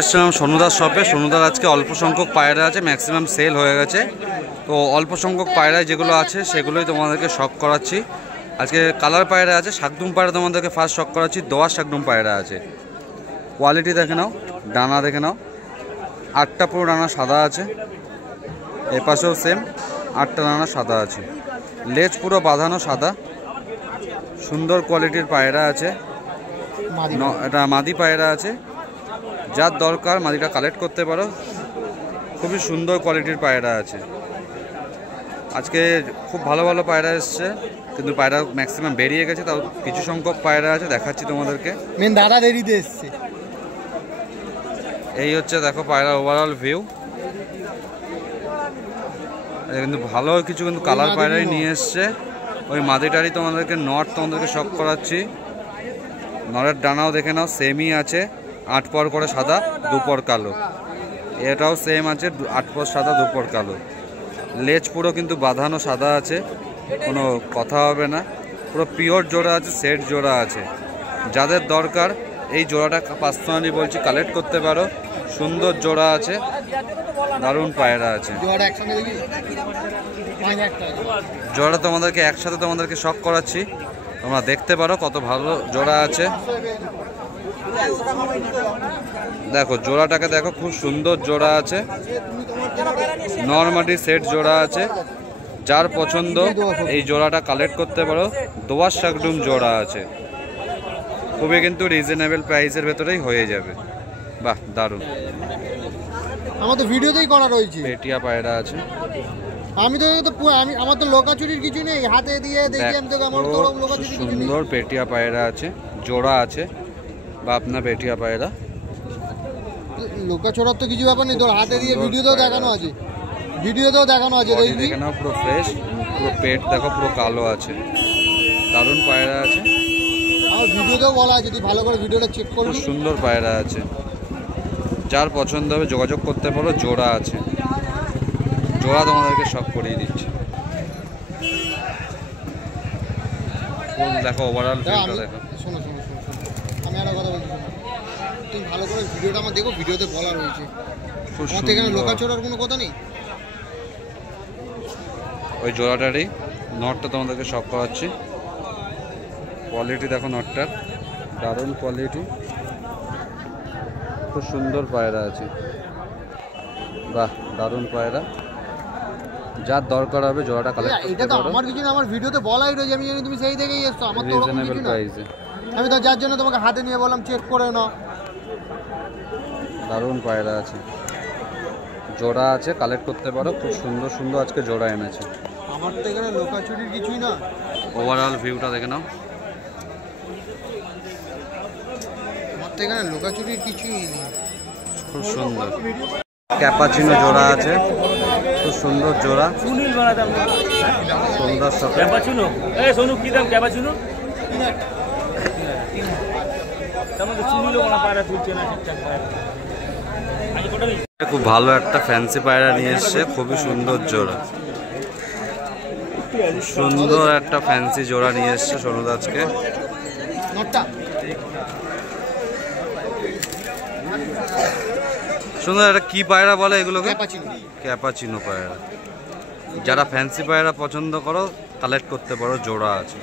এসেছিলাম সোনুদার শপে। সোনুদার আজকে অল্প সংখ্যক পায়রা আছে, ম্যাক্সিমাম সেল হয়ে গেছে। তো অল্প সংখ্যক পায়রায় যেগুলো আছে সেগুলোই তোমাদেরকে শখ করাচ্ছি। আজকে কালার পায়রা আছে, শাকদুম পায়রা তোমাদেরকে ফার্স্ট শখ করাচ্ছি। দোয়াশ শাকদুম পায়রা আছে, কোয়ালিটি দেখে নাও, ডানা দেখে নাও। 8টা পুরো ডানা সাদা আছে, এ পাশেও সেম 8টা ডানা সাদা আছে। লেজ পুরো বাঁধানো সাদা, সুন্দর কোয়ালিটির পায়রা আছে। এটা মাদি পায়রা আছে, যার দরকার মাদিটা কালেক্ট করতে পারো। খুবই সুন্দর কোয়ালিটির পায়রা আছে। আজকে খুব ভালো ভালো পায়রা এসছে, কিন্তু পায়রা ম্যাক্সিমাম বেরিয়ে গেছে। তাও কিছু সংখ্যক পায়রা আছে, দেখাচ্ছি তোমাদেরকে। মেন দাদা দেরিতে এসছে। এই হচ্ছে দেখো পায়রা ওভারঅল ভিউ। কিন্তু ভালো কিছু কিন্তু কালার পায়রাই নিয়ে এসছে। ওই মাদিটারই তোমাদেরকে নট তোমাদেরকে শখ করাচ্ছি। নরের ডানাও দেখে নাও, সেমই আছে, 8 পর করে সাদা 2 পর কালো। এটাও সেম আছে, 8 পর সাদা 2 পর কালো। লেজ পুরো কিন্তু বাঁধানো সাদা আছে, কোনো কথা হবে না। পুরো পিওর জোড়া আছে, সেট জোড়া আছে। যাদের দরকার এই জোড়াটা পার্সোনালি বলছি কালেক্ট করতে পারো। সুন্দর জোড়া আছে, দারুণ পায়রা আছে। জোড়া তোমাদেরকে একসাথে তোমাদেরকে শখ করাচ্ছি, তোমরা দেখতে পারো কত ভালো জোড়া আছে। দেখো জোড়াটাকে দেখো, খুব সুন্দর জোড়া আছে। নরমালি সেট জোড়া আছে, যার পছন্দ এই জোড়াটা কালেক্ট করতে পারো। দোয়াশ শাকডুম জোড়া আছে, খুবই কিন্তু রিজনেবল প্রাইসের ভেতরেই হয়ে যাবে। বাহ দারুণ। আমার তো ভিডিওতেই করা রয়েছে। পেটিয়া পায়রা আছে। আমি তো আমার তো লোকাচুরির কিছু নেই, হাতে দিয়ে দেখি আমি তো আমার তো লোকাচুরি কিছু নেই। সুন্দর পেটিয়া পায়রা আছে, জোড়া আছে বা আপনার পেটিয়া পায়রা। লোকাচোরার তো কিছু ব্যাপার নেই, তোর হাতে দিয়ে ভিডিওতেও দেখানো আছে। ভিডিওতেও দেখানো আছে, দেখে নাও, পুরো ফ্রেশ। পুরো পেট দেখো, পুরো কালো আছে, দারুণ পায়রা আছে। আমার ভিডিওতেও বলা আছে, তুই ভালো করে ভিডিওটা চেক করবি। সুন্দর পায়রা আছে, যার পছন্দ হবে যোগাযোগ করতে পারো। জোড়া আছে, জোড়া তোমাদেরকে শখ করিয়ে দিচ্ছি। দেখো ওভারঅল ভিউটা দেখো। শোনো শোনো শোনো, আমি একটা কথা বলছি, তুমি ভালো করে ভিডিওটা আমার দেখো, ভিডিওতে বলা রয়েছে। আমার এখানে লোকাচোরার কোনো কথা নেই। ওই জোড়াটারই নটটা তোমাদেরকে শখ করাচ্ছি। কোয়ালিটি দেখো নটটার, দারুণ কোয়ালিটি, খুব সুন্দর পায়রা আছে। বাহ দারুণ পায়রা, যার দরকার হবে জোড়াটা কালেক্ট করতে পারো। এটা তো আমার কিছু না, আমার ভিডিওতে বলাই রয়েছে। আমি জানি তুমি সেই দেখেই এসছো, আমার তো ওরকম কিছু না। আমি তো যার জন্য তোমাকে হাতে নিয়ে বললাম চেক করে নাও। দারুণ পায়রা আছে, জোড়া আছে, কালেক্ট করতে পারো। খুব সুন্দর সুন্দর আজকে জোড়া এনেছে। আমার তো এখানে লোকাচুরির কিছুই না। ওভারঅল ভিউটা দেখে নাও, আমার তো এখানে লোকাচুরির কিছুই নেই। খুব সুন্দর ক্যাপাচিনো জোড়া আছে, খুব সুন্দর জোড়া। সুন্দর সব ক্যাপাচিনো। এই সোনু কি দাম ক্যাপাচিনো? খুব ভালো একটা ফ্যান্সি পায়রা নিয়ে এসছে, খুবই সুন্দর জোড়া। সুন্দর একটা ফ্যান্সি জোড়া নিয়ে এসছে সোনুদা আজকে। সুন্দর একটা কি পায়রা বলে এগুলোকে? ক্যাপাচিনো পায়রা। যারা ফ্যান্সি পায়রা পছন্দ করো কালেক্ট করতে পারো, জোড়া আছে।